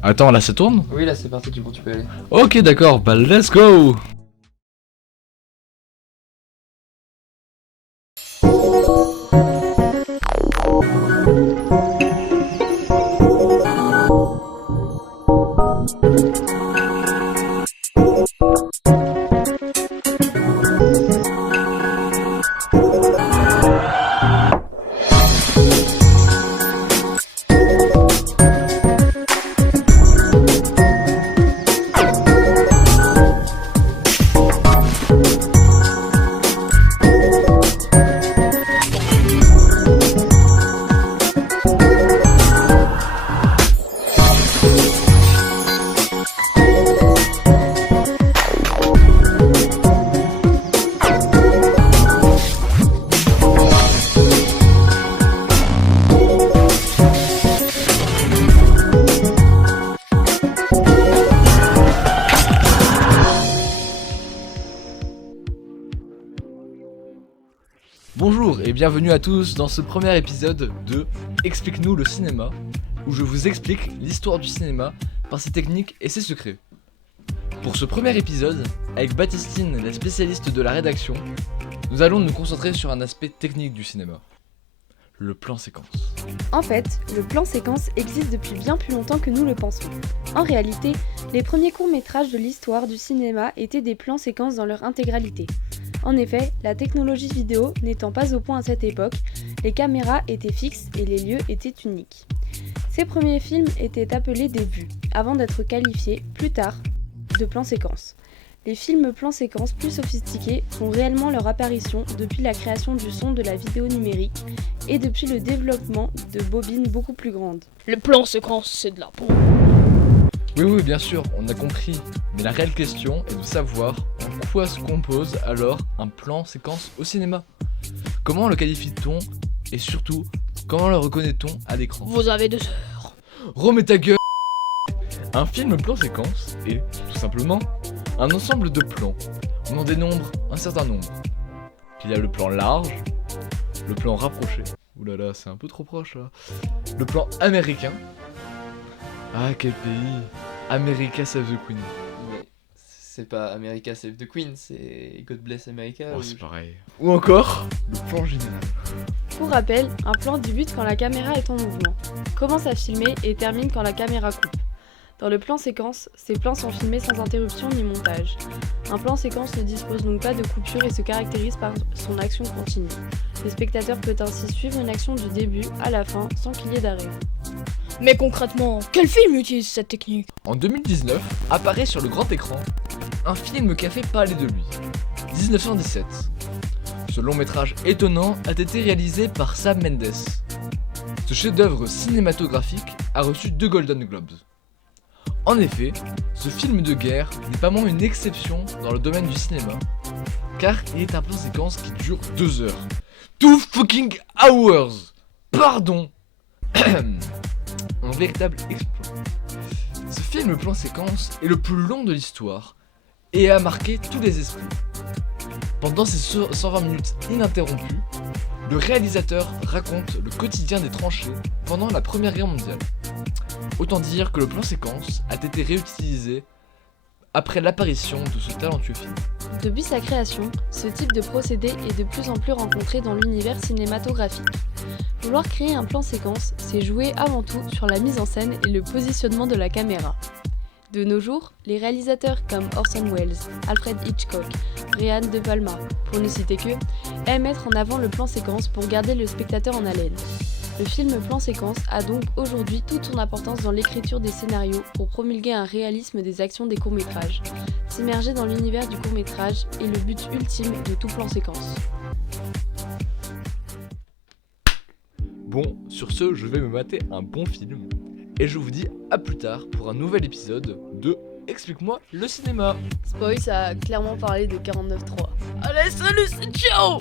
Attends, là ça tourne? Oui, là c'est parti, du coup tu peux aller. Ok, d'accord, bah let's go! Bonjour et bienvenue à tous dans ce premier épisode de Explique-nous le cinéma, où je vous explique l'histoire du cinéma par ses techniques et ses secrets. Pour ce premier épisode, avec Baptistine, la spécialiste de la rédaction, nous allons nous concentrer sur un aspect technique du cinéma, le plan séquence. En fait, le plan séquence existe depuis bien plus longtemps que nous le pensons. En réalité, les premiers courts-métrages de l'histoire du cinéma étaient des plans séquences dans leur intégralité. En effet, la technologie vidéo n'étant pas au point à cette époque, les caméras étaient fixes et les lieux étaient uniques. Ces premiers films étaient appelés des vues, avant d'être qualifiés, plus tard, de plans séquences. Les films plans séquences plus sophistiqués font réellement leur apparition depuis la création du son de la vidéo numérique et depuis le développement de bobines beaucoup plus grandes. Le plan séquence, c'est de la bombe. Oui, bien sûr, on a compris, mais la réelle question est de savoir en quoi se compose alors un plan séquence au cinéma. Comment le qualifie-t-on et surtout, comment le reconnaît-on à l'écran? Vous avez 2 heures. Remets ta gueule. Un film plan séquence est, tout simplement, un ensemble de plans. On en dénombre un certain nombre. Il y a le plan large, le plan rapproché. Oulala, c'est un peu trop proche là. Le plan américain. Ah, quel pays! America Save the Queen. Mais c'est pas America Save the Queen, c'est God Bless America. Oh, c'est pareil. Ou encore, le plan général. Pour rappel, un plan débute quand la caméra est en mouvement, commence à filmer et termine quand la caméra coupe. Dans le plan séquence, ces plans sont filmés sans interruption ni montage. Un plan séquence ne dispose donc pas de coupure et se caractérise par son action continue. Le spectateur peut ainsi suivre une action du début à la fin sans qu'il y ait d'arrêt. Mais concrètement, quel film utilise cette technique? En 2019, apparaît sur le grand écran un film qui a fait parler de lui. 1917. Ce long métrage étonnant a été réalisé par Sam Mendes. Ce chef-d'œuvre cinématographique a reçu 2 Golden Globes. En effet, ce film de guerre n'est pas moins une exception dans le domaine du cinéma, car il est un plan séquence qui dure 2 heures. 2 fucking hours! Pardon! Un véritable exploit. Ce film plan séquence est le plus long de l'histoire et a marqué tous les esprits. Pendant ces 120 minutes ininterrompues, le réalisateur raconte le quotidien des tranchées pendant la Première Guerre mondiale. Autant dire que le plan séquence a été réutilisé après l'apparition de ce talentueux film. Depuis sa création, ce type de procédé est de plus en plus rencontré dans l'univers cinématographique. Vouloir créer un plan séquence, c'est jouer avant tout sur la mise en scène et le positionnement de la caméra. De nos jours, les réalisateurs comme Orson Welles, Alfred Hitchcock, Brian De Palma, pour ne citer que, aiment mettre en avant le plan séquence pour garder le spectateur en haleine. Le film plan séquence a donc aujourd'hui toute son importance dans l'écriture des scénarios pour promulguer un réalisme des actions des courts-métrages. S'immerger dans l'univers du court-métrage est le but ultime de tout plan séquence. Bon, sur ce, je vais me mater un bon film. Et je vous dis à plus tard pour un nouvel épisode de Explique-moi le cinéma. Spoil, ça a clairement parlé de 49.3. Allez, salut, c'est ciao!